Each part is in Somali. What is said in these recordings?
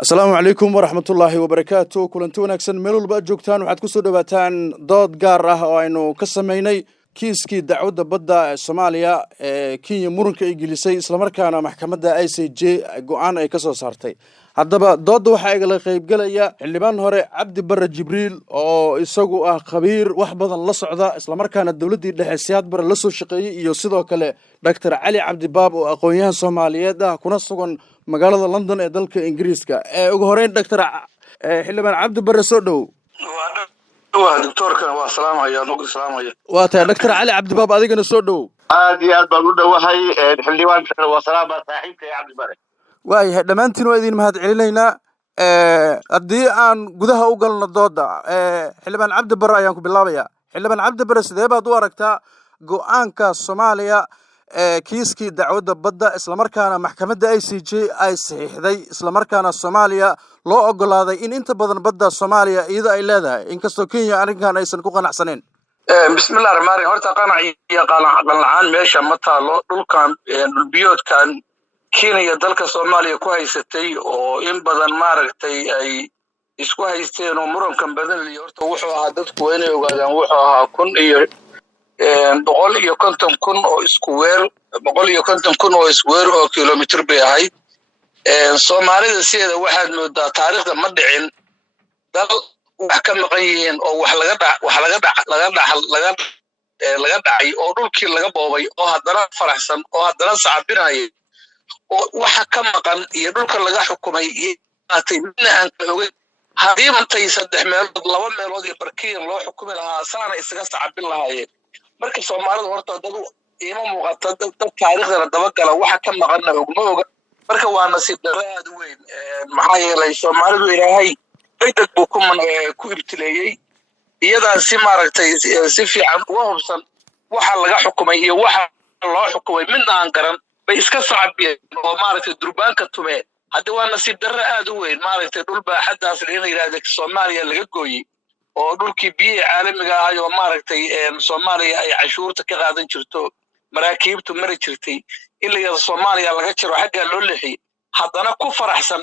السلام عليكم ورحمة الله وبركاته كلنتي wanaagsan meel walba aad joogtaan waxaad ku soo dhawaataan dood gaar ah oo aynu ka sameynay kiiskii dacwadda badda ee Soomaaliya ee Kenya muranka ay gelisay isla markaana maxkamadda ICJ go'aan ay ka soo saartay haddaba doodda waxa ay la qayb galaya xildhibaan hore Cabdi Barre Jibriil oo isagu ah khabiir wax badan la socda isla markaana dawladdii dhexe siyaad bare la soo shaqeeyay iyo sidoo kale Dr. Cali Cabdi Baab oo aqoon-yahan Soomaaliyeed ah kuna sugan magaalada London ee dalka Ingiriiska ugu horeyn Dr. xildhibaan Cabdi Barre soo dhow waa doctorka waa salaamaya nugu salaamaya waa tahay Dr. Cali Cabdi Baab adigana soo dhow aad iyo aad baan u dhawahay xildhibaanka waa salaama saaxiibkay Cabdi Barre waayahay dhammaantiin waa idin mahad celinaynaa haddii aan gudaha u galno dooda xildhibaan Cabdi Barre ayaan ku bilaabayaa xildhibaan Cabdi Barre sidee baad u aragtaa go'aanka Soomaaliya kiiskii dacwadda badda isla markaana maxkamadda ICJ ay saxiixday isla markaana Soomaaliya loo ogolaaday in inta badan badda Soomaaliya iyada ay leedahay inkastoo Kenya arrinkan aysan ku qanacsaneyn bismillaahir rahmaanir horta qanaciya qalan la'aan meesha ma taalo dhulkan dhulbiyoodkan Kenya dalka Soomaaliya ku haysatay oo in badan maaragtay ay isku haysteen oo murankan badan li horta wuxuu ahaa dadku inay ogaadaan wuxuu ahaa 150,000 oo isku weer 150,000 oo isku weer oo kilomitir bay ahayd Soomaalida sideeda waxaad moodaa taariikhda ma dhicin dal wax ka maqan yihiin oo wax laga dhacay oo dhulkii laga boobay oo haddana faraxsan oo haddana sacabinayay oo waxa ka maqan iyo dhulka laga xukumay iyo aatay midna aan ka ogay haddii mantay 3 meelood 2 meelood iyo barkiin loo xukumi lahaa saana isaga sacabin lahaayeen marka Soomaalida horta dad iima muuqata dad taariikhda daba gala waxa ka maqanna ogma oga marka waa nasiib darro aad u weyn maxaa yeelay Soomaalidu ilaahay dad buu ku ibtileeyay iyada si maaragtay si fiican uga hubsan waxa laga xukumay iyo waxa loo xukumay midna aan garan bay iska sacabiyeen oo maaragtay durbaanka tume hadda waa nasiib darro aad u weyn maaragtay dhul baaxadaas in yiraahdo Soomaaliya laga gooyay oo dhulkii biyaha caalamiga ah oo maaragtay Soomaaliya ay cashuurta ka qaadan jirto maraakiibtu mari jirtay ilaa Soomaaliya laga jiro xagga loo leexiyay haddana ku faraxsan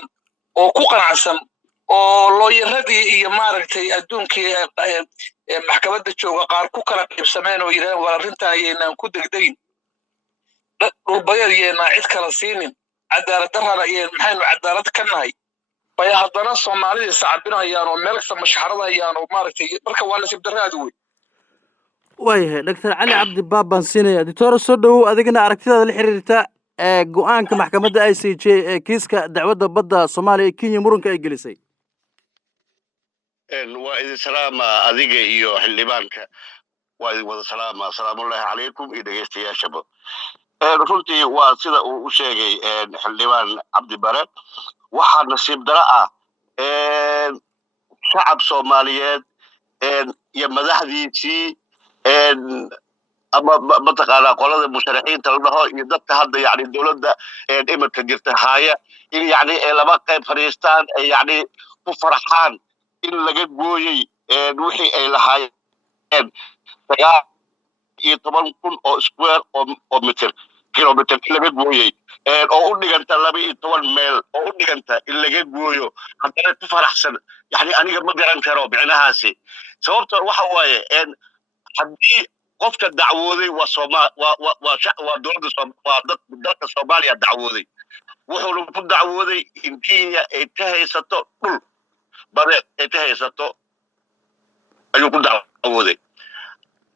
oo ku qanacsan oo looyaradii iyo maaragtay adduunkii maxkamadda jooga qaar ku kala qaybsameen oo yiraahdeen war arrintan ayaan ku degdegin dhul bayaryeena cid kala siinin cadaalad darrada iyo maxaynu cadaalad ka nahay bay haddana Soomaalida sacabinayaan oo meel kasta mashxaradayaan oo maaragtay marka waa nasiib darro aad u weyn waayahay Dr. Cali Cabdi Baab baan siinaya doctor soo dhow adigana aragtidaada la xiriirta go'aanka maxkamadda ICJ ee kiiska dacwadda badda Soomaaliya ee Kenya muranka ay gelisay waa idin salaama adiga iyo xildhibaanka waa idin wada salaama salaamu calaykum iyo dhageystayaashaba runtii waa sida uu u sheegay xildhibaan Cabdi Barre waxaa nasiib darro ah shacab Soomaaliyeed iyo madaxdiisii ama mataqaanaa qolada musharaxiinta la dhaho iyo dadka hadda yani dawladda imarka jirta haya in yani laba qayb fariistaan yani ku farxaan in laga gooyay wixii ay lahaayeen 19,000 oo square oo kilometer laga gooyay oo u dhiganta 12 meel oo u dhiganta in laga gooyo haddana ku faraxsan yani aniga ma garan karo micnahaasi sababtoo waxa waaye haddii qofka dacwooday waa dowladda dalka Soomaaliya dacwooday wuxuu ku dacwooday in Kenya ay ka haysato dhul badeed ay ka haysato ayuu ku dacwooday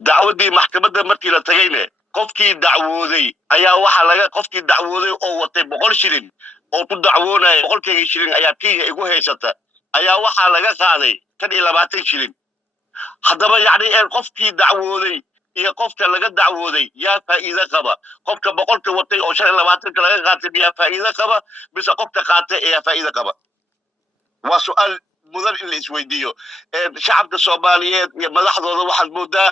dacwadii maxkamadda markii la tagayne qofkii dacwooday ayaa waxa qofkii dacwooday oo watay 100 shilin oo ku dacwoonay 100 shilin ayaa Kenya igu haysata ayaa waxa laga qaaday 20 shilin haddaba yani qofkii dacwooday iyo qofka laga dacwooday yaa faa'iido qaba qofka 100 watay oo 25 laga qaatay yaa faa'iido qaba mise qofka qaatay ayaa faa'iido qaba waa su'aal mudan in la isweydiiyo shacabka Soomaaliyeed iyo madaxdooda waxaad moodaa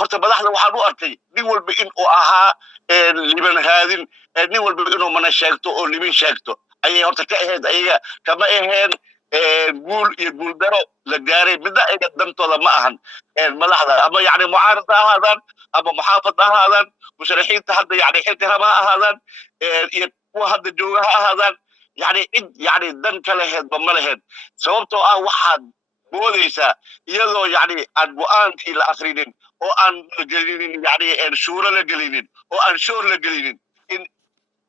horta madaxda waxaan u arkay nin walba in uu ahaa liban haadin nin walba inuu mana sheegto oo liban sheegto ayay horta ka ahayd ayaga kama ahayn guul iyo guul daro la gaaray midna ay dantooda ma ahan madaxda ama yani mucaarad ahaadaan ama muxaafad ahaadaan musharaxiinta hadda yani xilka ha ahaadaan iyo kuwa hadda jooga ha ahaadaan يعني دن كله هاد بمله هاد سببتو واحد بوديسا يلو يعني أن إلى آخرين أو أن جلينين يعني أن شورة لجلينين أو أن شور لجلينين إن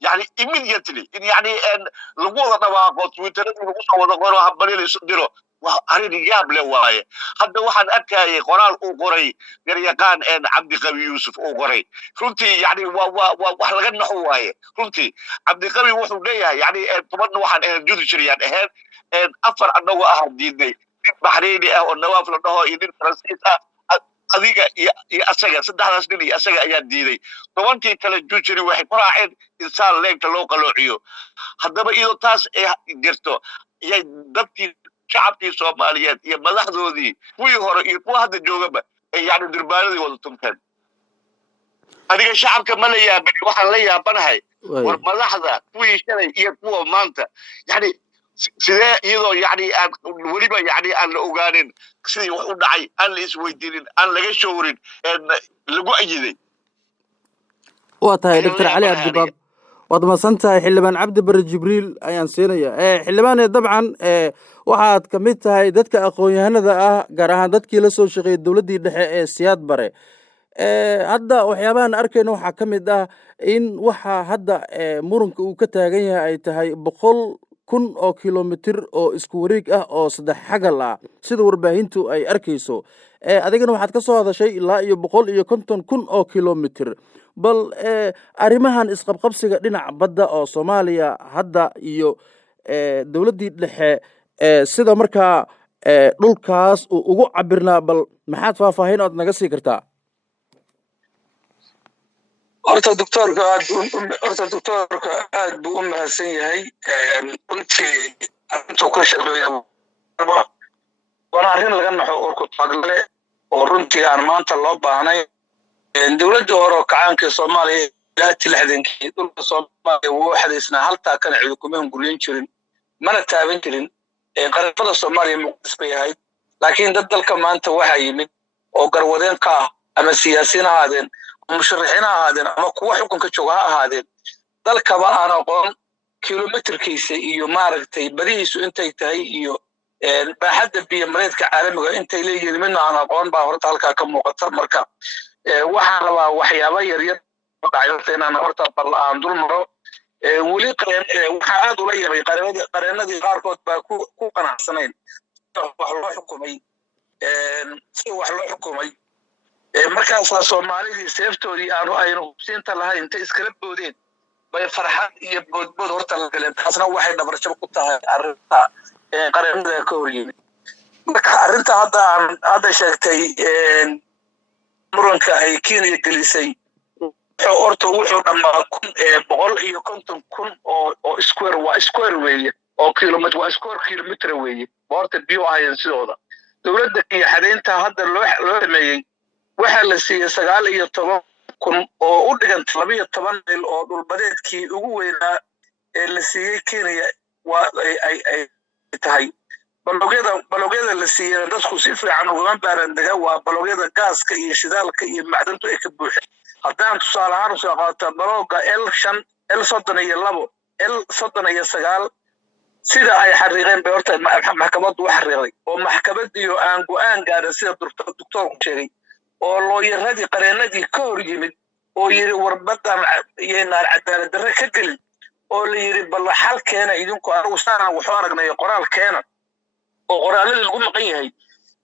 يعني immediately إن يعني أن لقوة تبعه تويتر لقوة وضعه هبلي ليصدره وأريد يجاب له واي هذا واحد أكاي قرال أو قري يريقان أن عبد القوي يوسف أو قري فهمتي يعني وحلقنا هواي فهمتي عبد القوي وحده يعني طبعا واحد جود شريان أن أفر أنه أحد ديني بحريني أو النواف لأنه يدين فرنسيس adiga iyo asaga saddexdaas nin iyo asaga ayaa diiday tobankii kale juujiri waxay ku raaceen insaan leegta loo qaloociyo haddaba iyadoo taas ay jirto yay dadkii shacabkii Soomaaliyeed iyo madaxdoodii kuwii hore iyo kuwa hadda joogaba ay yani durbaanadii wada tumteen adiga shacabka ma la yaabin waxaan la yaabanahay war madaxda kuwii shalay iyo kuwa maanta yani sidee iyadoo yani aan waliba yani aan la ogaanin sidii wax u dhacay aan la isweydiinin aan laga showrin lagu ayiday waa tahay Dr. Ali Abdibaab waad masantahay xildhibaan Cabdi Barre Jibriil ayaan siinayaa xildhibaan dabcan waxaad ka mid tahay dadka aqoon-yahanada ah gaar ahaan dadkii la soo shaqeeyay dawladdii dhexe ee Siyaad Barre hadda waxyaabahan arkayna waxaa ka mid ah in waxa hadda muranka uu ka taagan yahay ay tahay 100,000 oo kilomitir oo isku wareeg ah oo saddex xagal ah sida warbaahintu ay arkayso adigana waxaad ka soo hadashay ilaa iyo 150,000 oo kilomitir bal arrimahan isqabqabsiga dhinaca badda oo Soomaaliya hadda iyo dawladdii dhexe sida markaa dhulkaas uu ugu cabirnaa bal maxaad faahfaahin aad naga sii kartaa horta doctorka aad buu u mahadsan yahay runtii intuu ka shaqeeya waana arrin laga naxo orku tagle oo runtii aan maanta loo baahnay dawladda hore oo kacaanka Soomaaliya ilaa 60kii dhulka Soomaaliya wuu xadeysnaa haltaa kana cid kuma hunguriyin jirin mana taaban jirin qaranada Soomaaliya muqdis bay ahayd laakiin dad dalka maanta waxa yimid oo garwadeen ka ah ama siyaasiyiin ahaadeen musharaxiin ahaadeen ama kuwa xukunka jooga ha ahaadeen dalkaba aan aqoon kilomitirkiisa iyo maaragtay badihiisu intay tahay iyo baaxadda biyo mareedka caalamiga intay leeyihiin midna aan aqoon baa horta halkaa ka muuqata marka waxaan rabaa waxyaabo yaryar oo dhacay inaan horta bal aan dul maro weli waxaa aad ula yaabay qareenadii qaarkood baa ku qanacsanayn wax loo xukumay markaasaa Soomaalidii seeftoodii aynu hubsiinta lahayn inta iskala boodeen bay farxad iyo boodbood horta la galeen taasna waxay dhabarjab ku tahay arrinta qareenada ka hor yimid marka arrinta hadda sheegtay muranka ay Kenya gelisay wuxuu dhammaa 150,000 oo square weeye oo kilomitir waa square kilomitir weeye horta biyo ayaan sidooda dawladda iyo xadeynta hadda loo sameeyay waxa la siiyay 19,000 oo u dhiganta 12 mil oo dhulbadeedkii ugu weynaa ee la siiyay Kenya waa ay tahay balogyada la siiyay dadku si fiican uga baaran daga waa balogyada gaaska iyo shidaalka iyo macdanta ay ka buuxeen haddaan tusaale ahaan soo qaato balogga L5 L32 L39 sida ay xariiqeen bay horta maxkamaddu wax xariiqay oo maxkamadiyo aan go'aan gaarin sida doctorku sheegay oo looyaradii qareenadii ka hor yimid oo yiri warbadan yeenaar cadaalad darre ka gelin oo la yiri bal xal keena idinku anigu saana wuxuu aragnay qoraal keena oo qoraalada lagu maqan yahay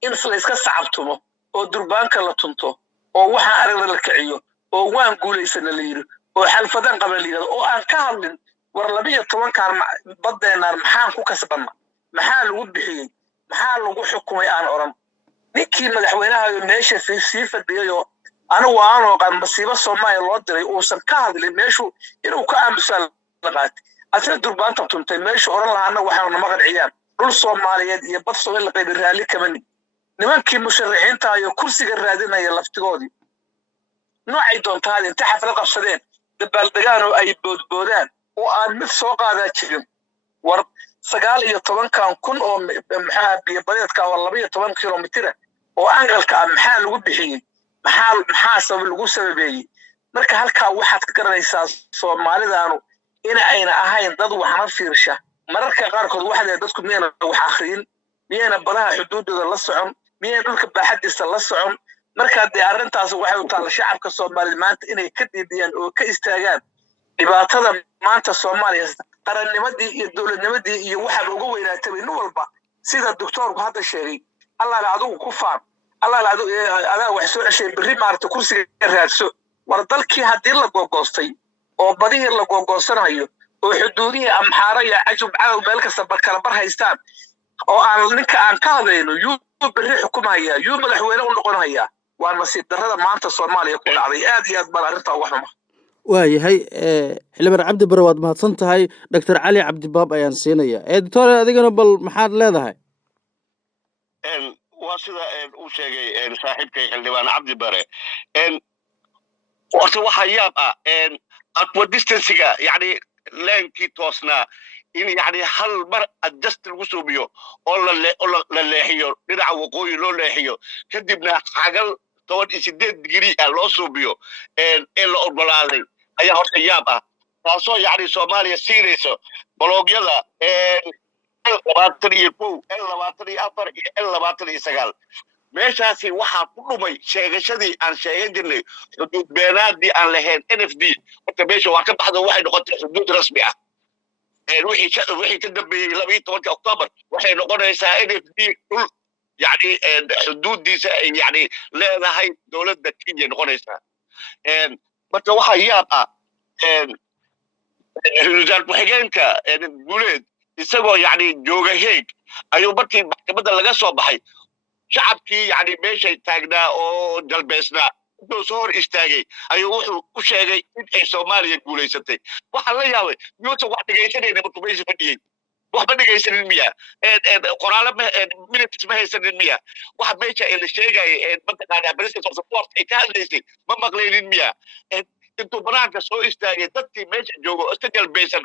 in la iska sacabtumo oo durbaanka la tunto oo waxa aragna la kiciyo oo waan guuleysana la yiri oo xalfadan qaban liido oo aan ka hadlin war 12 kaar badeenar maxaan ku kasbanna maxaa lagu bixiyay maxaa lagu xukumay aan oran ninkii madaxweynaha meesha sii fadhiyo anigu aan oqan masiibo Soomaaliya loo diray oo san ka hadlin meeshu inuu ka aamusan laqaat asna durbaanta tuntay meesha oran lahaana waxaan nama qanciyaan dhul Soomaaliyeed iyo bad Soomaaliya qayb raali kamani nimankii musharaxiinta iyo kursiga raadinaya laftigoodii noocay doontaan inta xaflad qabsadeen dabaaldegaan oo ay boodboodaan oo aan mid soo qaadaa jirin war 19,000 oo maxaa biyo badeedka oo 12 kilomitir oo angalka maxaa lagu bixiyay maxaa sabab lagu sababeeyay marka halka waxaad ka garanaysaa Soomaalidaanu in ayna ahayn dad waxna fiirsha mararka qaarkood waxaa dadku miyayna wax akhriyin miyayna badaha xuduudooda la socon miyayna dhulka baaxadiisa la socon marka dee arrintaas waxay u taalla shacabka Soomaaliyeed maanta inay ka diidiyaan oo ka istaagaan dhibaatada maanta Soomaaliya qarannimadii iyo dowladnimadii iyo waxa ugu weynaatay in walba sida doctorku hadda sheegay Allah la adigu ku faan Allah la adigu adaa wax soo ceshay bari maarta kursiga raadso war dalkii hadii la gogoostay oo badihii la gogoosanayo oo xuduudihii amxaara iyo cajub cadow meel kasta kala bar haystaan oo aan ninka aan ka hadlayno yuu bari xukumaya yuu madaxweyne u noqonaya waa nasiib darrada maanta Soomaaliya ku dhacday aad iyo aad bal arrinta wax xuma waayahay xildhibaan cabdi bare waad mahadsan tahay dr cali cabdi baab ayaan siinaya doctor adigana bal maxaad leedahay waa sida uu sheegay saaxiibkay xildhibaan cabdi bare horta waxa yaab ah aqua distancega yani leenkii toosnaa in yani hal mar adjust lagu suubiyo oo la leexiyo dhinaca waqooyi loo leexiyo kadibna xagal 18 degree loo suubiyo ee la ogolaaday ayaa horta yaab ah taasoo yani Soomaaliya siinayso baloogyada L24 meeshaasi waxaa ku dhumay sheegashadii aan sheegan jirnay xuduud beenaadii aan lahayn NFD horta meesha waa ka baxdo waxay noqotay xuduud rasmi ah wixii ka dambeeyey 12 Oktoobar waxay noqonaysaa NFD dhul يعني حدود دي يعني لا هاي دولة كينيا نقولها marka waxa yaab ah rujal buxigenka guuleed isagoo yani jooga heeg ayuu markii maxkamadda laga soo baxay shacabkii yani meeshay taagnaa oo dalbeesnaa intuu soo hor istaagay ayuu wuxuu u sheegay in ay Soomaaliya guuleysatay waxa la yaabay miyuu wax dhageysanayna markuu meesha fadhiyay waxba dhageysanin miya qoraalo minutes ma haysanin miya waxa meesha la sheegay mataqaanaa president of support ay ka hadlaysay ma maqlaynin miya intuu banaanka soo istaagay dadkii meesha joogo iska galbeeysan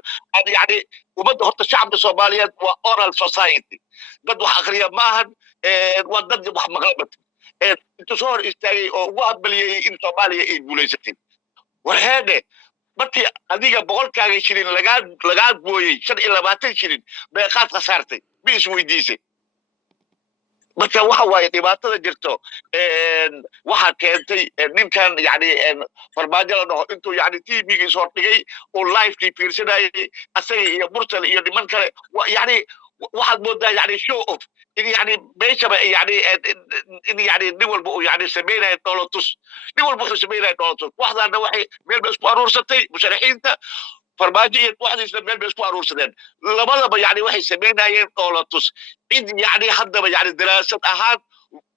yani ummadda horta shacabka Soomaaliyeed waa oral society dad wax akhriya maahan waa dad wax maqlay intuu soo hor istaagay oo ugu aqbaliyay in Soomaaliya ay guuleysatay warheede markii adiga boqolkaaga shilin laga gooyay 25 shilin beeqaad khasaartay bis weydiisay marka waxa waaye dhibaatada jirto waxa keentay ninkan yani farmaajo la dhaho intuu yani TV-ga soo dhigay oo live-kii fiirsanayay asaga iyo mursal iyo niman kale yani waxaad moodaa yani show off in yani meeshaba yani in yani nin walba uu yani sameynaya dowlatus nin walba wuxuu sameynaya dowlatus waxdaana waxay meel ba isku aruursatay musharaxiinta farmaajo iyo waxdiisna meel ba isku aruursadeen labadaba yani waxay sameynayeen dowlatus cid yani haddaba yani daraasad ahaan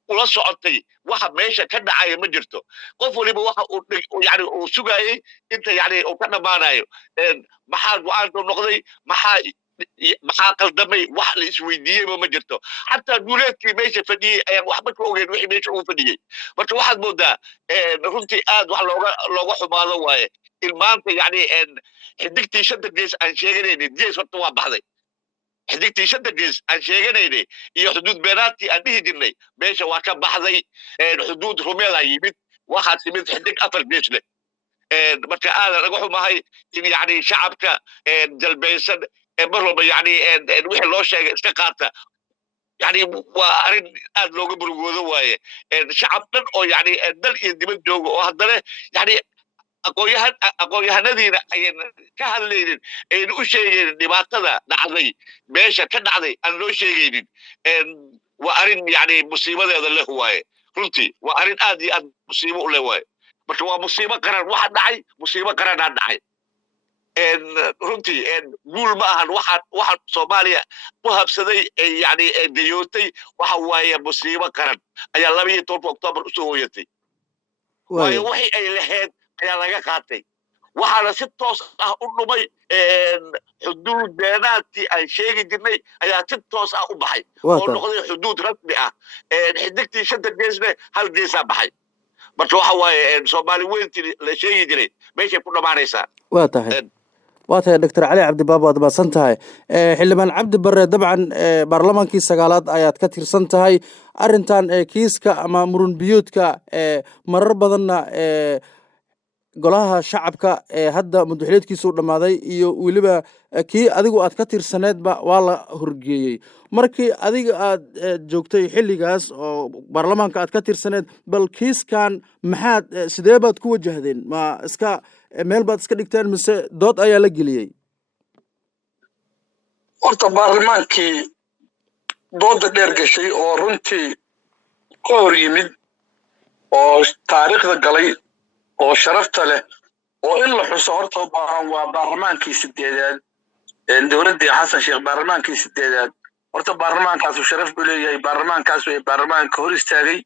ula socotay waxa meesha ka dhacaya ma jirto qof waliba waxa uu yani uu sugayay inta yani uu ka dhamaanayo maxaa go'aanku noqday maxaa qaldamay wax la isweydiiyay ma jirto hatta guuleedkii meesha fadhiyay ayaan waxba ka ogeyn wixii meesha uu fadhiyay marka waxaad moodaa runtii aad wax looga xumaado waaye in maanta yani xidigtii shanta gees aan sheeganaynay gees horta waa baxday xidigtii shanta gees aan sheeganaynay iyo xuduud beenaadkii aan dhihi jirnay meesha waa ka baxday xuduud rumeeda yimid waxaa timid xidig 4 gees leh marka aadan laga xumahay in yani shacabka jalbaysan marwalba yani wixii loo sheegay iska qaata yani waa arrin aad looga burgoodo waaye shacab dhan oo yani dal iyo dibad jooga oo haddana yani aqoonyahanadiina ayan ka hadlaynin ayna u sheegaynin dhibaatada dhacday meesha ka dhacday aan loo sheegaynin waa arrin yani musiibadeeda leh waaye runtii waa arrin aad iyo aad musiibo u leh waaye marka waa musiibo qaran waxa dhacay musiibo qaranaa dhacay runtii guul ma ahan waxa Soomaaliya ku habsaday yani diyootay waxa waaye musiibo qaran ayaa 12 Oktoobar u soo hooyatay waayo wixii ay lahayd ayaa laga qaatay waxaana si toos ah u dhumay xuduud beenaadkii aan sheegi jirnay ayaa si toos ah u baxay oo noqday xuduud rasmi ah xidigtii shanta geesna hal geesaa baxay marka waxa waaye Soomaali weyntii la sheegi jiray meeshay ku dhamaanaysaa waa tahay dr cali cabdi baab waad mahadsan tahay xildhibaan cabdi bare dabcan baarlamaankii 9aad ayaad ka tirsan tahay arrintan kiiska ama murun biyuudka marar badanna golaha shacabka ee hadda madaxweyneedkiisu dhammaaday iyo weliba kii adigu aad ka tirsaneedba waa la horgeeyey markii adiga aad joogtay xilligaas oo baarlamaanka aad ka tirsaneed bal kiiskan maxaad sidee baad ku wajahdeen ma iska meel baad iska dhigteen mise dood ayaa la geliyey horta baarlamaankii dooda dheer gashay oo runtii ka hor yimid oo taariikhda galay oo sharafta leh oo in la xuso horta u baahan waa baarlamaankii 8aad dowladda xasan sheekh baarlamaankii 8aad horta baarlamaankaasu sharaf u leeyahay baarlamaankaasu ay baarlamaanka hor istaagay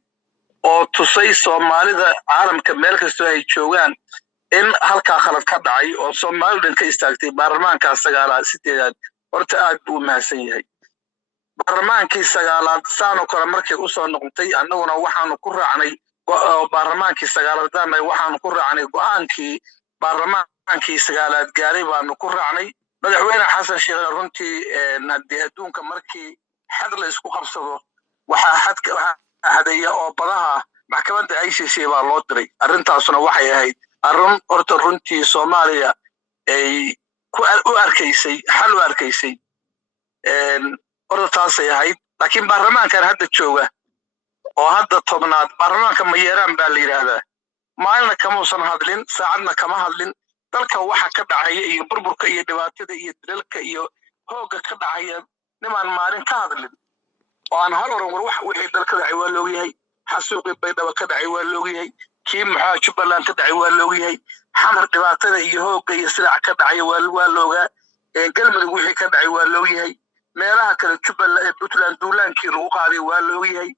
oo tusay Soomaalida caalamka meel kasta ay joogaan in halka khalad ka dhacay oo Soomaaliland ka istaagtay baarlamaanka 8aad horta aad buu mahadsan yahay baarlamaankii 9aad saano kale markay u soo noqotay annaguna waxaanu ku raacnay baarlamaankii 9aad waxaanu ku raacnay go'aankii baarlamaankii 9aad gaaray baanu ku raacnay madaxweyne xasan sheekh runtii hadii adduunka markii xad la isku qabsado waxa xadka hadaya oo badaha maxkamadda ICC baa loo diray arrintaasuna waxay ahayd arrin horta runtii Soomaaliya ay u arkaysay xal u arkaysay horta taasay ahayd laakiin baarlamaankan hadda jooga oo hadda tobnaad baarlamaanka ma yeeraan baa la yiraahdaa maalna kama uusan hadlin saacadna kama hadlin dalka waxa ka dhacaya iyo burburka iyo dhibaatada iyo dilalka iyo hooga ka dhacaya nimaan maalin ka hadlin oo aan hal oran war wax wixii dalka dhacay waa loo yahay xasuuqi baydhabo ka dhacay waa loo yahay kii maxaa Jubbaland ka dhacay waa loo yahay xamar dhibaatada iyo hooga iyo silac ka dhacay waa looga galmudug wixii ka dhacay waa loo yahay meelaha kale Jubbaland ee Puntland duulaankii lagu qaaday waa loo yahay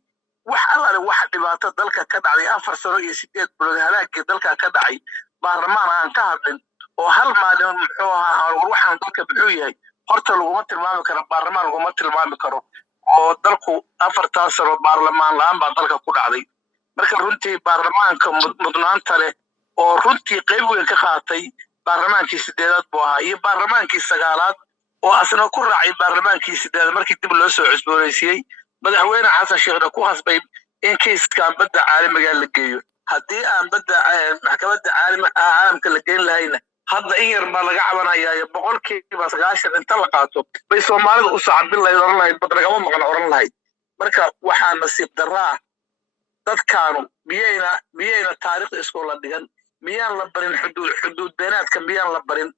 wax alla wax dhibaato dalka ka dhacay 4 sano iyo 8 bilood halaagii dalka ka dhacay baarlamaan aan ka hadlin oo hal maalin muxuu ahaa waxaan dalka bixu yahay horta lagu ma tilmaami karo baarlamaan lagu ma tilmaami karo oo dalku 4 sano baarlamaan la'aan baa dalka ku dhacday marka runtii baarlamaanka mudnaanta leh oo runtii qayb weyn ka qaatay baarlamaankii 8aad buu ahaa iyo baarlamaankii 9aad oo asna ku raacay baarlamaankii 8aad markii dib loo soo cusboonaysiiyay madaxweyne xasan sheekh ku khasbay in kiiskan badda caalamiga la geeyo haddii aan badda maxkamadda caalamka la geyn lahayna hadda in yar baa laga cabanayaa boqolkiiba 90 inta la qaato bay Soomaalida u sacabin lahayd bad lagama maqan oran lahayd marka waxaa nasiib daraa dadkaanu miyayna taariikhda isku la dhigan miyaan la barin xuduud beenaadka miyaan la barin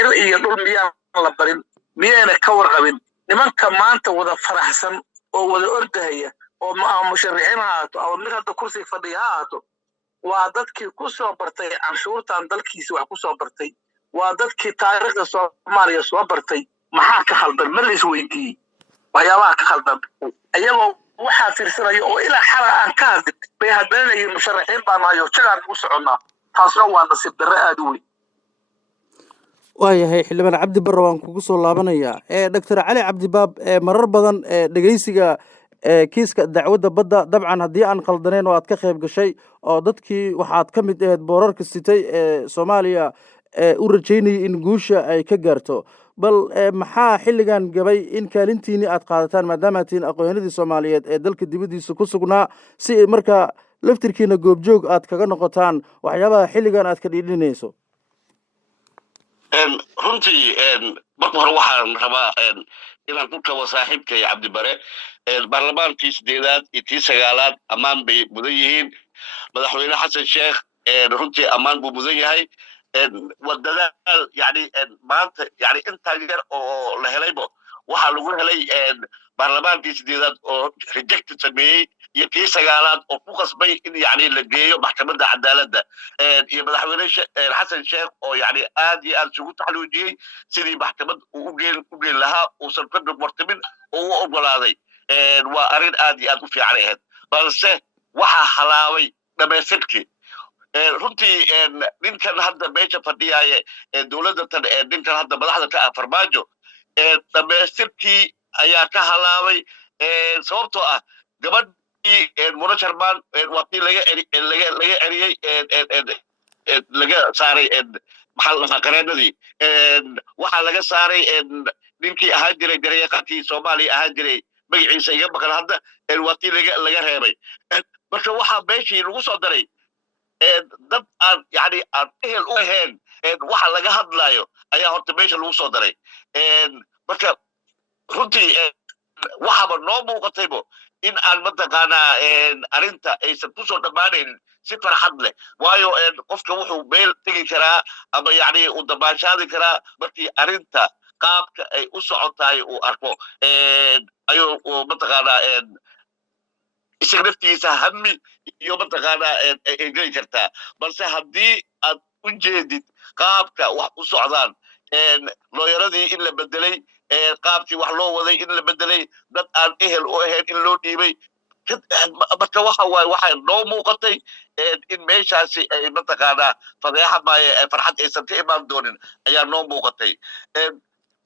il iyo dhul miyaan la barin miyayna ka warqabin nimanka maanta wada faraxsan oo wada ordahaya oo musharaxiin haato oo mid hadda kursi fadhiya haato waa dadkii ku soo bartay canshuurtan dalkiisa wax ku soo bartay waa dadkii taariikhda Soomaaliya soo bartay maxaa ka khaldan ma la isweydiiyey waxyaabaha ka khaldan ayagoo waxaa fiirsanaya oo ilaa xala aan ka hadlin bay hadbanayeen musharaxiin baan hayo jagaan u soconnaa taasna waa nasiib darro aad u weyn waayahay xildhibaan cabdi barre waan kugu soo laabanayaa doctor cali cabdibaab marar badan dhegeysiga kiiska dacwadda badda dabcan haddii aan qaldaneen oo aad ka qayb gashay oo dadkii waxaad ka mid ahayd boorarka sitay ee Soomaaliya u rajaynayay in guusha ay ka gaarto bal maxaa xilligan gabay in kaalintiini aad qaadataan maadaama tiin aqoonyahanadii Soomaaliyeed ee dalka dibadiisa ku sugnaa si marka laftirkiina goobjoog aad kaga noqotaan waxyaabaha xilligan aad ka dhiidhinayso runtii marka hore waxaan rabaa inaan ku kabo saaxiibkay cabdi bare baarlamaankii 8aad iyo 9aad ammaan bay mudan yihiin madaxweyne xasan sheekh runtii ammaan buu mudan yahay wadadaal yani maanta yani inta yar oo la helaybo waxa lagu helay baarlamaankii 8aad oo reject sameeyay iyo 9aad oo ku qasbay in yani la geeyo maxkamadda cadaaladda iyo madaxweyne xasan sheekh oo yani aad iyo aad ugu taxaluujiyay sidii maxkamad uu u geen lahaa uusan ka wartamin oo u ogolaaday waa arrin aad iyo aad u fiican ahayd balse waxa halaabay dhamaystirkii runtii ninkan hadda meesha fadhiyaaye dowladda tan ninkan hadda madaxda ka ah farmaajo dhamaystirkii ayaa ka halaabay sababtoo ah gabadhii munasharman waa kii laga eriyey laga saaray maxaa qareenadii waxaa laga saaray ninkii ahaan jiray dareeqankii Soomaaliya ahaan jiray magaciisa iga maqan hadda waa kii laga reebay marka waxaa meeshii lagu soo daray dad aan yani aan ehel u ahayn waxa laga hadlayo ayaa horta meesha lagu soo daray marka runtii waxaaba noo muuqataybo in aan mataqaanaa arrinta aysan kusoo dhammaanaynin si farxad leh waayo qofka wuxuu meel tegi karaa ama yani uu dabaashaadi karaa markii arrinta qaabka ay u socotahay uu arko ayuu mataqaanaa isaga naftiisa hami iyo mataqaanaa ay geli kartaa balse haddii aad u jeedid qaabka wax u socdaan looyaradii in la bedelay qaabkii wax loo waday in la bedelay dad aan ehel u ahayn in loo dhiibay marka waxa waaye waxay noo muuqatay in meeshaasi ay mataqaanaa fadeexa maaye farxad aysan ka imaan doonin ayaa noo muuqatay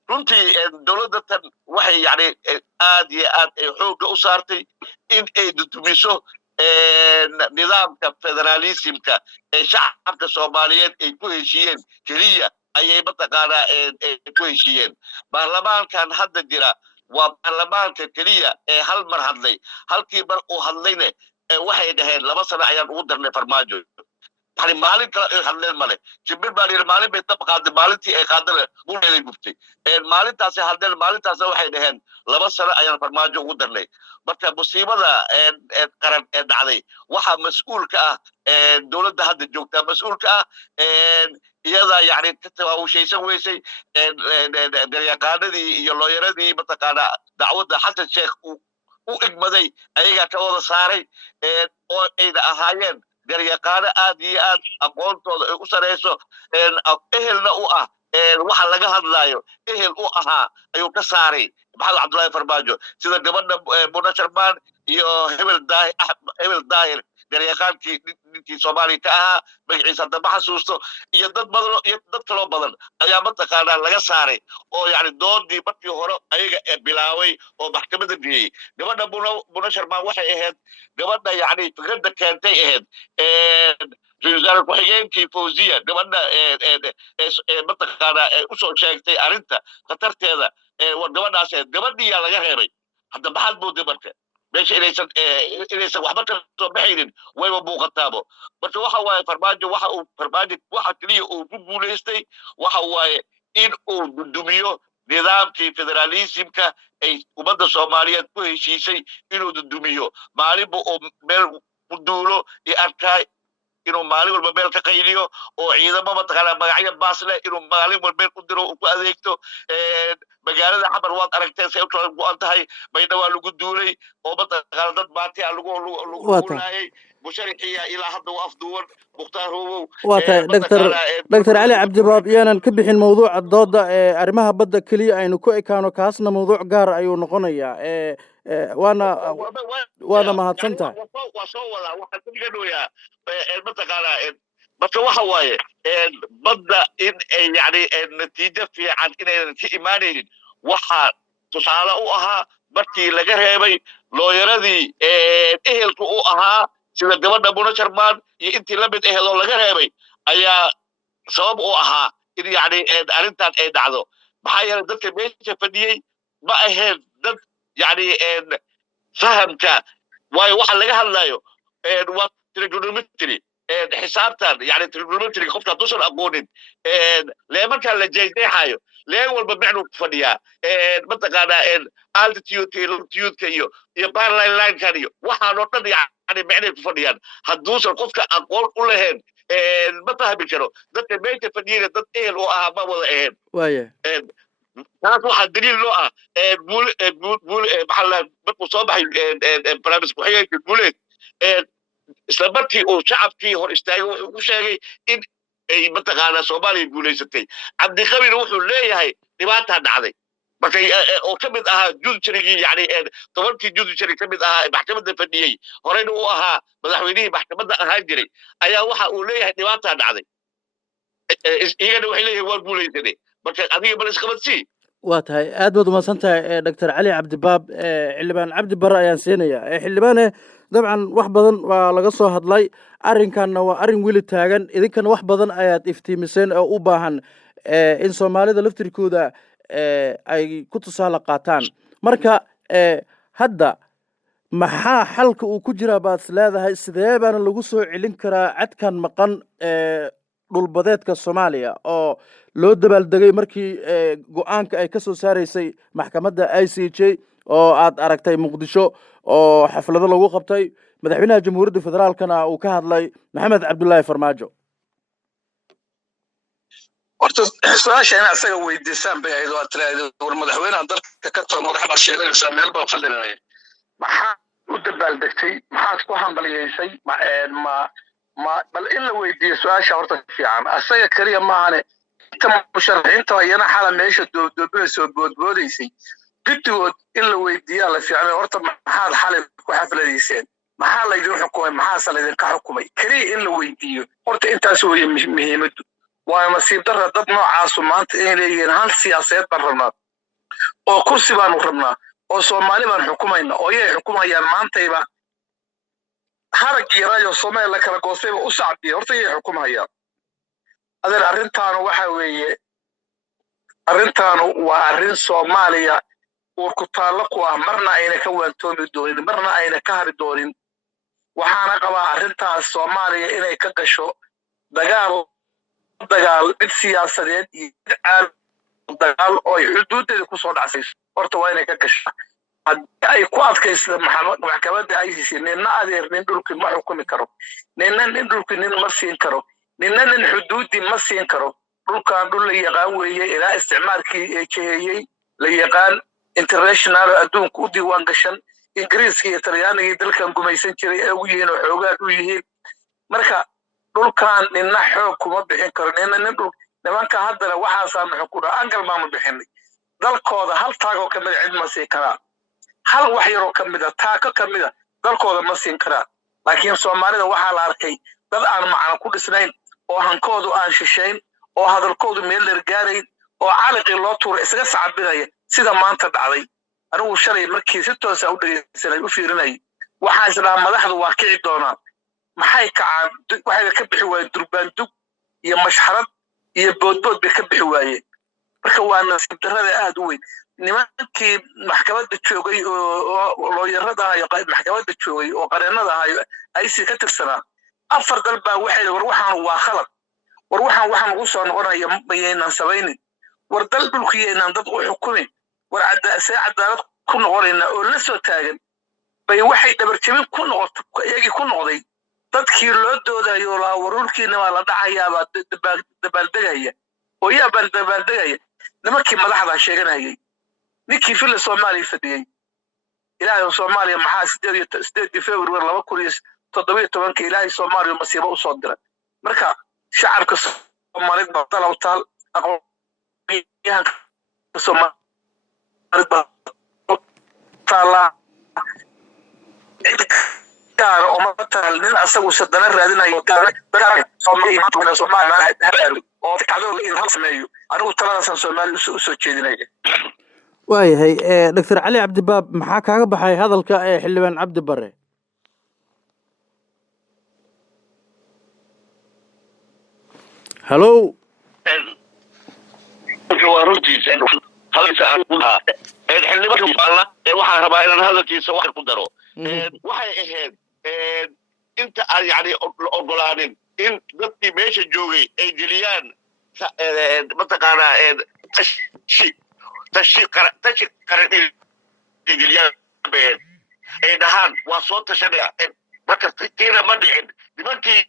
runtii dowladda tan waxay yani aad iyo aad ay xoogga u saartay in ay dudumiso nidaamka federalismka ee shacabka soomaaliyeed ay ku heshiiyeen keliya ayay mataqaanaa ku heshiiyeen baarlamaankan hadda jira waa baarlamaanka keliya ee hal mar hadlay halkii mar uu hadlayne waxay dhaheen 2 sano ayaan ugu darnay farmaajo يعني مالين كلا هالليل ماله شبير بالي مالين بيتبقى قاد مالتي أي قادر مو اللي يقبتي مالين تاسي هالليل مالين تاسي واحد هن لبس سنة أيام فرماجو قدر لي بس مصيبة ذا قرن عليه واحد مسؤول كا دولة ده هاد الجوكتا مسؤول كا يلا يعني تتوا شيء سوي شيء دريا قاندي يلا يردي بتقانا دعوة حتى الشيخ وإجمدي أيها كوضع صاري أو إذا أهاين garyaqaano aad iyo aad aqoontooda ay u sareyso ehelna u ah waxa laga hadlayo ehel u ahaa ayuu ka saaray maxamed cabdullaahi farmaajo sida gabadha Muna Sharmaan iyo hebel daahir garyaqaankii ninkii Soomaaliya ka ahaa magaciisa hadda ma xasuusto iyo dad badan iyo dad kaloo badan ayaa mataqaanaa laga saaray oo yani doodii markii hore ayaga bilaaway oo maxkamadda geeyey gabadha Muna Sharmaan waxay ahayd gabadha yani fikradda keentay ahayd wasaare ku-xigeenkii Fawziya gabadha mataqaanaa u soo sheegtay arrinta khatarteeda gabadhaas gabadhiyaa laga reebay hadda maxaad mooday marka meesha inaysan waxba ka soo baxaynin wayba muuqataabo marka waxa waaye farmaajo waxa keliya uu ku guulaystay waxa waaye in uu dudumiyo nidaamkii federalismka ay ummadda Soomaaliyeed ku heshiisay inuu dudumiyo maalinba oo meel ku duulo iyo arkay inuu maalin walba meel ka qayliyo oo ciidamo mataqaanaa magacyo baasle inuu maalin walba meel ku diro ku adeegto magaalada xabar waad aragtay say u kala go'an tahay bayna waa lagu duulay oo mataqaanaa dad baati ah lagu laayay musharixiya ilaa hadda waa afduwan mukhtaar hoobow دكتور علي عبد الباب يانا كبحين موضوع الضوضة أرمها بدأ كلي أي نكوي كانوا كاسنا موضوع جار أيو نقنية وانا ما هتصنتها وصولا واحد تقولوا يا المتقالة بس وحواي بدأ إن يعني النتيجة في عن إن إيمانين وح تصالحوها برتي لجرهبي لو يردي إهلكوها sida gabadha Muna Sharmaan iyo intii la mid ah oo laga reebay ayaa sabab u ahaa in yani arrintan ay dhacdo maxaa yeelay dadka meesha fadhiyay ma ahayn dad yani fahamka waayo waxa laga hadlayo waa trigonometry xisaabtan yani trigonometry qofka dusan aqoonin leemanka la jeexayo leen walba macnu fadhiyaa mataqaanaa altitude longitude iyo parallel line kan iyo waxaan oo dhan يعني معنى فديان هدوسر قفك أقول كلهن ما فهم كانوا ذات ميت فديان ذات إيه لو ما ولا إيه وياه كانت واحد دليل لو بول محل بتصابح برامج كحية بولت إسلامتي أو شعبتي هو استاجوا وشيء إن متقانا صومالي بوليستي عبد الخبير روحوا ليه هاي نباتها نعدي markay oo kamid ahaa judiciary yani tobankii judiciary kamid ahaa maxkamadda fadhiyay horeyna uu ahaa madaxweynihii maxkamadda ahaa jiray ayaa waxa uu leeyahay dhibaato dhacday iyagana waxay leeyihiin waa guulaysanay marka adiga bal isqabadsi waa tahay aad baad umahadsan tahay dr cali cabdibaab xildhibaan cabdi bare ayaan siinayaa xildhibaane dabcan wax badan waa laga soo hadlay arrinkanna waa arrin weli taagan idinkana wax badan ayaad iftiimiseen oo u baahan in Soomaalida laftirkooda ay ku tusaale qaataan marka hadda maxaa xalka uu ku jiraa baad leedahay sidee baana lagu soo celin karaa cadkan maqan dhulbadeedka Soomaaliya oo loo dabaaldegay markii go'aanka ay ka soo saaraysay maxkamadda ICJ oo aad aragtay Muqdisho oo xaflado lagu qabtay madaxweynaha jamhuuriyadda federaalkana uu ka hadlay Maxamed Cabdullaahi Farmaajo horta su'aasha in asaga weydiisaan bay ahayd oo tiraahdo war madaxweynaha dalka ka soo madaxda sheegaysa meel baa fadhinaya maxaa u dabaaldegtay maxaad ku hambalyeysay bal in la weydiiyo su'aasha horta fiican asaga kaliya maahane inta musharaxiinta ayana xala meesha doobdoobinayso boodboodaysay guddigood in la weydiiyaa la fiicnay horta maxaad xalay ku xafladayseen maxaa laydin xukumay maxaase laydinka xukumay kaliya in la weydiiyo horta intaas weeye muhiimaddu waa nasiib darra dad noocaasu maanta inay leeyihiin hal siyaasadeed baan rabnaa oo kursi baanu rabnaa oo Soomaali baan xukumayna oo ay xukumayaan maantayba harag yarayo Soomaaliya kala goostay u sacbiyo horta ay xukumayaan adeer arrintaanu waxa weeye arrintaanu waa arrin Soomaaliya oo ku taalo ku ah marna ayna ka waantoomi doonin marna ayna ka hari doonin waxaana qabaa arrintaas Soomaaliya inay ka gasho dagaal mid siyaasadeed iyo dagaal oo ay xuduudeeda ku soo dhacsay horta waa inay ka gashaa haddii ay ku adkaysato maxkamadda ICC ninna adeer nin dhulki ma xukumi karo ninna nin dhulki nin ma siin karo ninna nin xuduudi ma siin karo dhulkan dhul la yaqaan weeye ilaa isticmaalkii ee jeeyay la yaqaan international adduunka u diiwaan gashan Ingiriiska iyo Talyaaniga dalkan gumaysan jiray ee ugu yihiin oo xoogaad u yihiin marka dhulkan ninna xoog kuma bixin karo ninna nin dhul nimanka haddana waxaasaa maxuu ku dhaca angal maama bixinay dalkooda hal taagoo ka mid cid ma siin karaa hal wax yaroo ka mid taako ka mid dalkooda ma siin karaa laakiin Soomaalida waxaa la arkay dad aan macna ku dhisnayn oo hankoodu aan shishayn oo hadalkoodu meel dheer gaarayn oo caliqii loo tuuray isaga sacabinaya sida maanta dhacday anigu shalay markii si toos ah u dhageysanay u fiirinay waxaa isla madaxdu waa kici doonaan maxay kacaan waxay ka bixi waayeen durbaandug iyo mashxarad iyo boodbood bay ka bixi waayeen marka waa nasiib darrada aad u weyn nimankii maxkamadda joogay oo looyarada iyo maxkamadda joogay oo qareennada ay si ka tirsanaa afar dal baa waxay war waxaan waa khalad war waxaan ugu soo noqonaya mayaynan sabaynin war dal dhulkiyeenan dad u xukumin war cadaalad ku noqonayna oo la soo taagan bay waxay dhabarjabin ku noqotay iyagii ku noqday dadkii loo doodayo la warulkiina waa la dhacayaaba dabaaldegaya oo yaa baan dabaaldegaya nimankii madaxda sheeganayay ninkii fil Soomaaliya fadhiyay ilaahay Soomaaliya maxaa 8 February 2017 ilaahay Soomaaliya masiibo u soo diray marka shacabka Soomaaliyeed baa talawtal aqoonyahan Soomaaliyeed baa tala gaar oo matal nin asagu sadana raadinayo gaar Soomaaliya oo kacdo in hal sameeyo anigu taladaas Soomaaliya u soo jeedinaya waayahay Dr. Cali Cabdi Baab maxaa kaaga baxay hadalka xildhibaan Cabdi Bare hello waxaan rabaa inaan hadalkiisa wax ku daro waxay ahayd inta aan yani ogolaanin in dadkii meesha joogay ay geliyaan mataqaanaa tashi qaran ay geliyaan ay dhahaan waa soo tashanaya marka tiina ma dhicin nimankii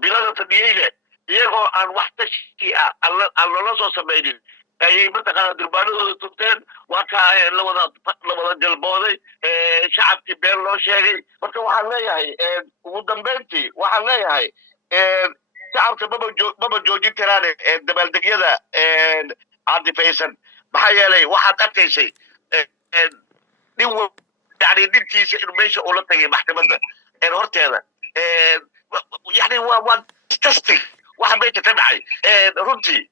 bilada fadhiyeyne iyagoo aan wax tashi aan loola soo samaynin ayay mataqaanaa durbaanadooda tugteen waa kaa la wada jalbooday shacabkii been loo sheegay marka waxaan leeyahay ugu dambeyntii waxaan leeyahay shacabka maba joojin karaan dabaaldegyada caadifaysan maxaa yeelay waxaad arkaysay nin yani ninkiisa inuu meesha ula tagay maxkamadda horteeda yani waa disgusting waxa meesha ka dhacay runtii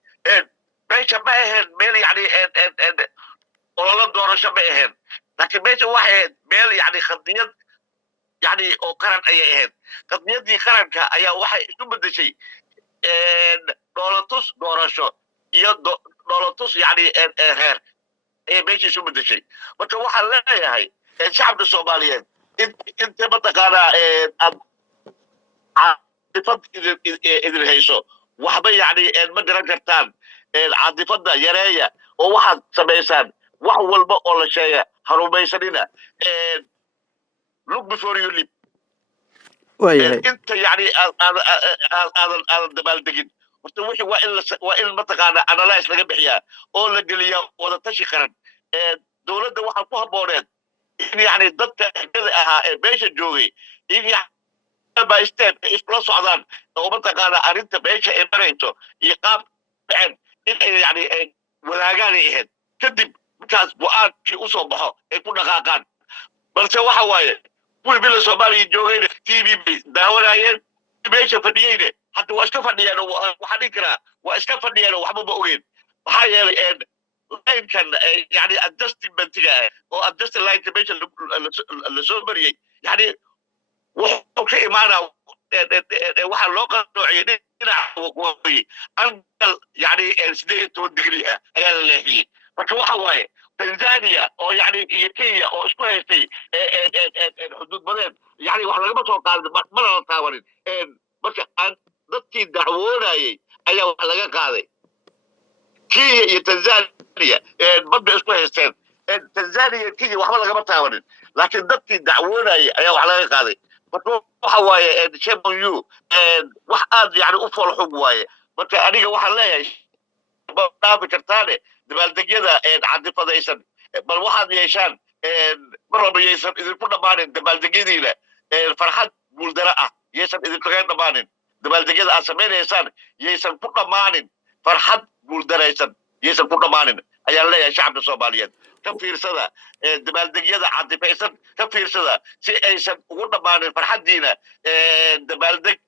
meesha ma ahayn meel yani ololo doorasho ma ahayn laakiin meesha waxay ahayd meel yani qadiyad yani oo qaran ayay ahayd qadiyadii qaranka ayaa waxay isu bedeshay dhoolatus doorasho iyo dhoolatus yani reer ayay meesha isu bedeshay marka waxaan leeyahay shacabka Soomaaliyeed انت mataqaanaa aad caadifad idin hayso waxba yani ma garan kartaan caadifada yareeya oo waxaad samaysaan wax walba oo la sheega harumaysanina look before you leap انت يعني aadan dabaaldegin horta wixii waa in mataqaanaa analyze laga bixiyaa oo la geliyaa wada tashi qaran dowladda waxaa ku habbooneed in yani dadka xigada ahaa ee meesha joogay in by step iskula socdaan oo mataqaanaa arrinta meesha ay marayso iyo qaab dhaceen in ay yani wadaagaanay ahayd kadib markaas go-aankii usoo baxo ay ku dhaqaaqaan balse waxa waaye kuwii bila soomaaliya joogayna tv bay daawanayeen meesha fadhiyeyne hadda waa iska fadhiyeen waxaa dhihi karaa waa iska fadhiyeen waxba ma ogeyn maxaa yeelay laynkan yani adjustmentiga oo adjusting lineka meesha lasoo mariyey yani wuxuu ka imaanaa waxaa loo qanoociyey dhinaca waqooyi angal yani 18 degree ah ayaa la leexiyey marka waxa waaye tanzania oo yani iyo kenya oo isku haystay xuduud badeed yani wax lagama soo qaadin mana la taabanin marka dadkii dacwoonayey ayaa wax laga qaaday kenya iyo tanzania badda isku haysteen tanzania iyo kenya waxba lagama taabanin laakiin dadkii dacwoonayey ayaa wax laga qaaday marka waxa waaye shame on you wax aad yani u foolxug waaye marka aniga waxaan leeyahay dhaafi kartaane dabaaldegyada cadifadaysan bal waxaad yeeshaan mar walba yaysan idinku dhammaanin dabaaldegyadiina farxad guuldaro ah yaysan idinkaga dhammaanin dabaaldegyada aad samaynaysaan yaysan ku dhammaanin farxad guuldaraysan yaysan ku dhammaanin ayaan leeyahay shacabka soomaaliyeed ka fiirsada dabaaldegyada cadifaysan ka fiirsada si aysan ugu dhammaanin farxaddiina dabaaldeg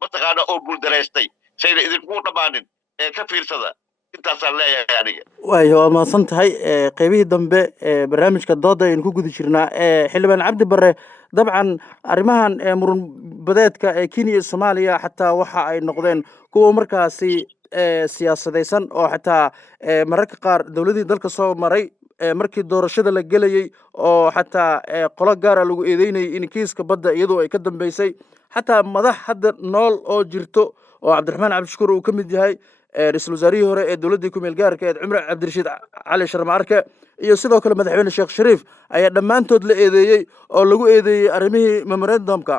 mataqaana oo guuldaraystay sayna idinku dhammaanin ka fiirsada intaasaan leeyahay aniga waayo waa mahadsan tahay qaybihii dambe barnaamijka dooda aynu ku guda jirnaa xildhibaan cabdi bare dabcan arrimahan murun badeedka ee kenya iyo soomaaliya xataa waxa ay noqdeen kuwa markaasi siyaasadaysan oo xataa mararka qaar dowladii dalka soo maray markii doorashada la gelayey oo xataa qolo gaara lagu eedeynayay in kiiska badda iyadoo ay ka dambeysay xataa madax hadda nool oo jirto oo cabdiraxmaan cabdishakuur uu ka mid yahay ra-iisul wasaarihii hore ee dowladdii ku meel gaarka ee cumar cabdirashiid cali sharmaarke iyo sidoo kale madaxweyne sheekh shariif ayaa dhammaantood la eedeeyey oo lagu eedeeyey arrimihii memorandumka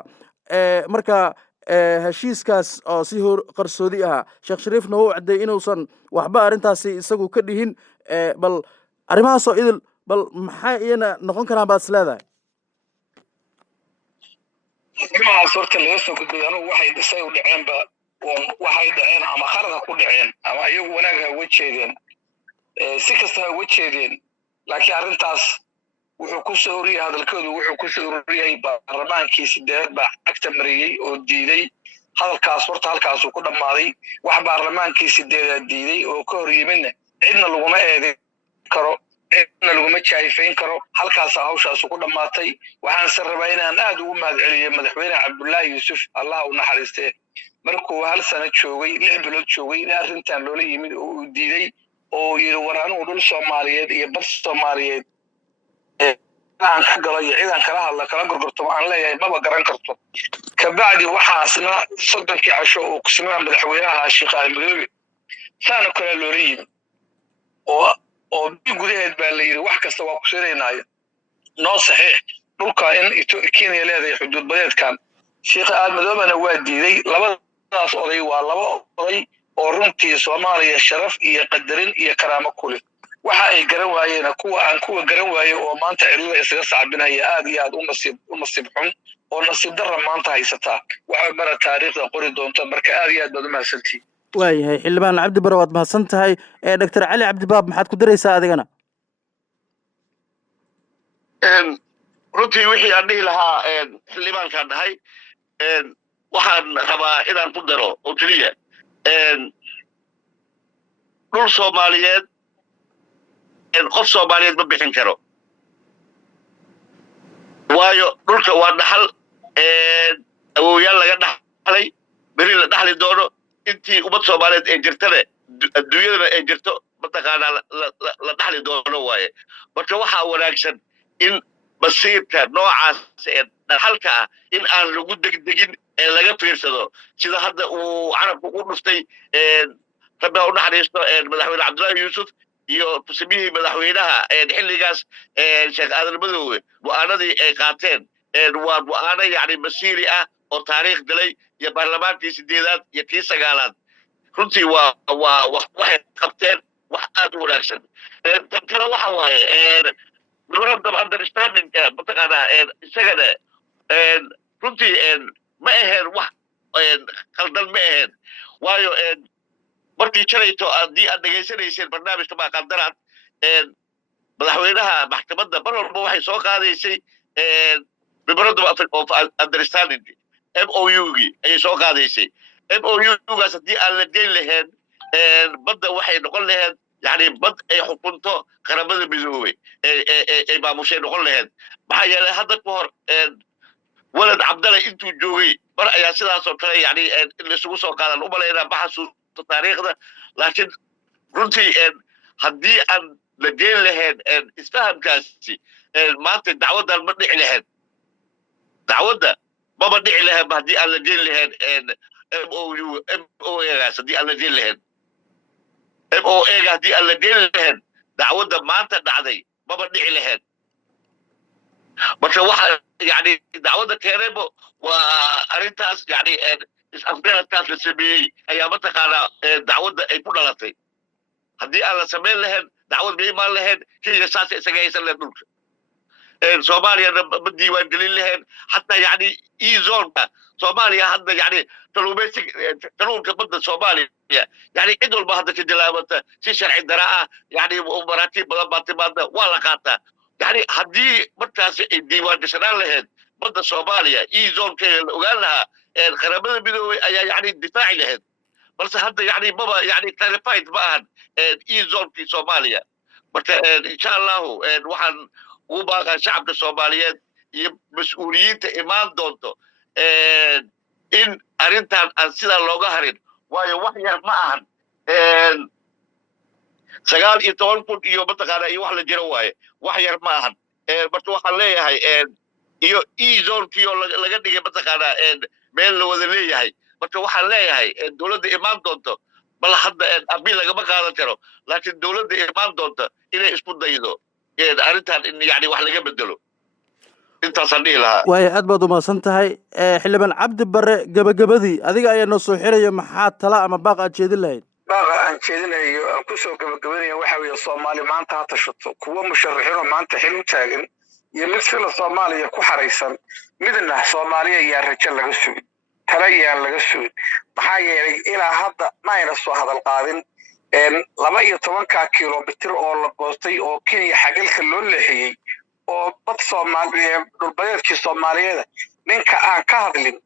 marka heshiiskaas oo si qarsoodi ahaa sheekh shariifna wuu caddeeyey inuusan waxba arrintaasi isagu ka dhihin bal arrimahaasoo idil bal maxay iyana noqon karaan baad is leedahay arrimahaas horta laga soo gudbay anugu waxay dhisay u dhaceenba waxay dhaceen ama khalada ku dhaceen ama iyagu wanaag ha uga jeedeen si kasta ha uga jeedeen laakiin arrintaas wuxuu ku soo uriyay hadalkoodu wuxuu ku soo uriyay baarlamaankii sideed baa cagta mariyey oo diiday hadalkaas horta halkaasuu ku dhammaaday wax baarlamaankii sideedaa diiday oo ka hor yimidna cidna laguma eedeyn karo cidna laguma jaayifayn karo halkaasaa hawshaasu ku dhammaatay waxaanse rabaa inaan aad ugu mahadceliyo madaxweyne cabdullaahi yuusuf allah u naxariistee markuu hal sano joogay 6 bilood joogay in arrintan loola yimid oo uu diiday oo yidhi war anugu dhul soomaaliyeed iyo bad soomaaliyeed aan ka galo iyo ciidan kala hadla kala gorgorto aan leeyahay maba garan karto kabacdi waxaasna 30 casho oo kusimaa madaxweynaha sheekh almadoobe saano kale loola yimid oo gudaheed baa la yidhi wax kasta waa ku siinaynayo noo saxiix dhulka in Kenya leedahay xuduud badeedkan sheekh almadoobena waa diiday labadaas oday waa laba oday oo runtii Soomaaliya sharaf iyo qadarin iyo karaamo ku leh waxa ay garan waayeen kuwa garan waaye oo maanta cilada isaga sacbinaya aad iyo aad u nasiib xun oo nasiib darra maanta haysata waxa mara taariikhda qori doonta marka aad iyo aad baad u mahadsantihiin waayahay xildhibaan cabdi bare waad mahadsan tahay dr cali cabdibaab maxaad ku daraysaa adigana runtii wixii aan dhihi lahaa xildhibaankaan dhahay waxaan rabaa inaan ku daro oo keliya dhul soomaaliyeed qof soomaaliyeed ma bixin karo waayo dhulka waa dhaxal awowyaal laga dhaxlay beri la dhaxli doono intii ummad soomaaliyeed ee jirtana adduunyadana ay jirto mataqaanaa la dhaxli doono waaye marka waxaa wanaagsan in basiirka noocaas ee dhaxalka ah in aan lagu degdegin ee laga fiirsado sida hadda uu carabku u dhuftay rabbi u naxariisto madaxweyne cabdullaahi yuusuf iyo tusmihii madaxweynaha xilligaas sheekh aadan madoowe go'aanadii ay qaateen waa go'aano yacni masiiri ah oo taariikh galay iyo baarlamaankii 8aad iyo kii 9aad runtii waxay qabteen wax aad u wanaagsan tan kale waxa waaye memorandum of understanding mataqaanaa isagana runtii ma aheen wax qaldan ma aheen waayo markii shalayto haddii aad dhegaysanayseen barnaamijka maa qaldanaad madaxweynaha maxkamadda mar walba waxay soo qaadaysay memorandum of understanding MOU-gii ayay soo qaadaysay MOU-gaas haddii aan la geyn lahayn badda waxay noqon lahayd yani bad ay xukunto qaramada midoobay ay maamushay noqon lahayd maxaa yeelay hadda ka hor walad cabdalla intuu joogay mar ayaa sidaasoo kale yani in laisugu soo qaadan u malaynaa ma xasuusto taariikhda laakiin runtii haddii aan la geyn lahayn isfahamkaasi maanta dacwaddan ma dhici lahayn dacwadda maba dhici lahayn haddii aan la geyn lahayn MOA-gaas haddii aan la geyn lahayn MOA-ga haddii aan la geyn lahayn dacwadda maanta dhacday maba dhici lahayn marka waxa yani dacwadda keenayba waa arrintaas yani is-afgaradkaas la sameeyey ayaa mataqaanaa dacwadda ay ku dhalatay haddii aan la samayn lahayn dacwad ma imaan lahayn kenya saasa isaga haysan lahayn dhulka soomaaliyana ma diiwaan gelin lahayn xataa yani e-zonka soomaaliya hadda yani kaluunka badda soomaaliya yani cid walba hadda ka jalaabata si sharci dara ah yani maraakiib badan baa timaada waa la qaataa yani haddii markaasi ay diiwaan gashanaan lahayd badda soomaaliya e-zonkeeda la ogaan lahaa qaramada midoobay ayaa yani difaaci lahayd balse hadda yani maba yani clarified ma ahan e-zonkii soomaaliya marka insha allahu waxaan ugu baaqaa shacabka soomaaliyeed iyo mas-uuliyiinta imaan doonto in arrintan aan sidaa looga harin waayo wax yar ma ahan 19 kun iyo mataqaana iyo wax la jiro waaye wax yar ma ahan marka waxaan leeyahay iyo e-zonkii oo laga dhigay mataqaanaa meel la wada leeyahay marka waxaan leeyahay dowladda imaan doonto bal hadda abiil lagama qaadan karo laakiin dowladda imaan doonta inay isku daydo arrintan in yani wax laga bedelo intaasaan dhihi lahaa waayo aad baad umahadsan tahay xildhibaan cabdi bare gabagabadii adiga ayaa noo soo xiraya maxaa tala ama baaq aad jeedin lahayd baaqa aan jeedinayo aan kusoo gabagabanaya waxa weeye soomaali maanta ha tashato kuwa musharaxiinoo maanta xil u taagan iyo mid sila soomaaliya ku xaraysan midna soomaaliya yaa rajo laga sugin tala yaan laga sugin maxaa yeelay ilaa hadda ma ayna soo hadal qaadin 12 kilomitir oo la goostay oo Kenya xagalka loo leexiyey oo bad Soomaaliya dhulbadeedkii Soomaaliyeed ninka aan ka hadlin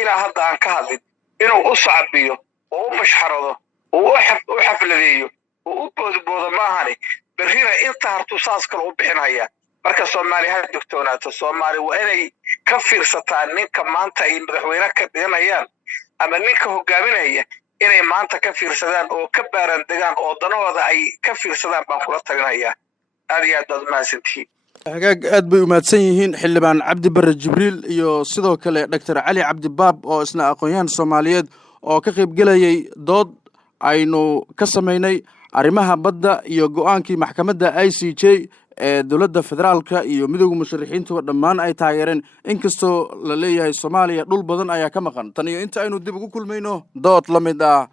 ilaa hadda aan ka hadlin inuu u sacbiyo oo u mashxarado oo u xafladeeyo oo u boodboodo maahane berrina inta hartu saas kale u bixinaya marka Soomaaliya ha joogtoonaato Soomaali waa inay ka fiirsataan ninka maanta ay madaxweyne ka dhiganayaan ama ninka hogaaminaya inay maanta ka fiirsadaan oo ka baaran degaan oo danahooda ay ka fiirsadaan baan kula talinayaa aad iyo aad baad mahadsantihiin hagaag aad bay umahadsan yihiin xildhibaan cabdi bare jibriil iyo sidoo kale dr cali cabdi baab oo isna aqoon-yahan soomaaliyeed oo ka qaybgelayay dood aynu ka samaynay arrimaha badda iyo go-aankii maxkamadda ICJ ee dowladda federaalka iyo midowga musharaxiintuba dhammaan ay taageereen inkastoo la leeyahay soomaaliya dhul badan ayaa ka maqan tan iyo inta aynu dib ugu kulmayno dood la mid ah